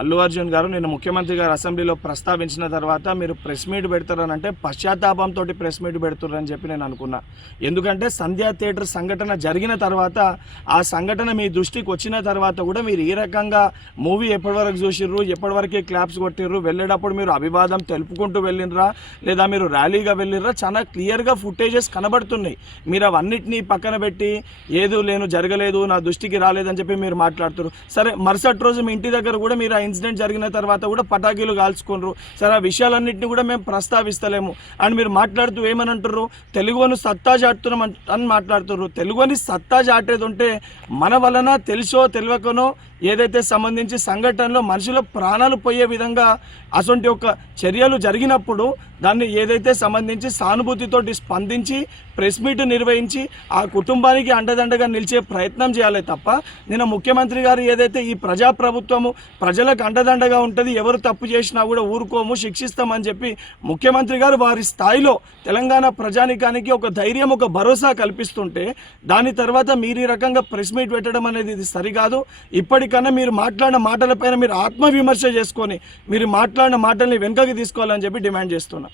అల్లు అర్జున్ గారు నిన్న ముఖ్యమంత్రి గారు అసెంబ్లీలో ప్రస్తావించిన తర్వాత మీరు ప్రెస్ మీట్ పెడతారని అంటే పశ్చాత్తాపంతో ప్రెస్ మీట్ పెడుతున్నారని చెప్పి నేను అనుకున్నా. ఎందుకంటే సంధ్యా థియేటర్ సంఘటన జరిగిన తర్వాత ఆ సంఘటన మీ దృష్టికి వచ్చిన తర్వాత కూడా మీరు ఈ రకంగా మూవీ ఎప్పటివరకు చూసిర్రు, ఎప్పటివరకే క్లాప్స్ కొట్టిర్రు, వెళ్ళేటప్పుడు మీరు అభివాదం తెలుపుకుంటూ వెళ్ళినరా లేదా మీరు ర్యాలీగా వెళ్ళిర్రా, చాలా క్లియర్గా ఫుటేజెస్ కనబడుతున్నాయి. మీరు అవన్నిటినీ పక్కన పెట్టి ఏదో లేను జరగలేదు నా దృష్టికి రాలేదని చెప్పి మీరు మాట్లాడుతున్నారు. సరే, మరుసటి రోజు మీ ఇంటి దగ్గర కూడా మీరు ఇన్సిడెంట్ జరిగిన తర్వాత కూడా పటాకీలు కాల్చుకున్నారు. సరే, ఆ విషయాలన్నింటినీ కూడా మేము ప్రస్తావిస్తలేము అని మీరు మాట్లాడుతూ ఏమని అంటారు, తెలుగుని సత్తా చాటుతున్నాం అని మాట్లాడుతున్నారు. తెలుగుని సత్తా చాటేది ఉంటే మన వలన తెలుసో తెలియకనో ఏదైతే సంబంధించి సంఘటనలో మనుషుల ప్రాణాలు పోయే విధంగా అటువంటి ఒక చర్యలు జరిగినప్పుడు దాన్ని ఏదైతే సంబంధించి సానుభూతితోటి స్పందించి ప్రెస్ మీట్ నిర్వహించి ఆ కుటుంబానికి అండదండగా నిలిచే ప్రయత్నం చేయాలి తప్ప నిన్న ముఖ్యమంత్రి గారు ఏదైతే ఈ ప్రజాప్రభుత్వము ప్రజలకు అండదండగా ఉంటుంది, ఎవరు తప్పు చేసినా కూడా ఊరుకోము శిక్షిస్తామని చెప్పి ముఖ్యమంత్రి గారు వారి స్థాయిలో తెలంగాణ ప్రజానికానికి ఒక ధైర్యం ఒక భరోసా కల్పిస్తుంటే దాని తర్వాత మీరు ఈ రకంగా ప్రెస్ మీట్ పెట్టడం అనేది ఇది సరికాదు. ఇప్పటికన్నా మీరు మాట్లాడిన మాటలపైన మీరు ఆత్మవిమర్శ చేసుకొని మీరు మాట్లాడిన మాటల్ని వెనుకకి తీసుకోవాలని చెప్పి డిమాండ్ చేస్తున్నా.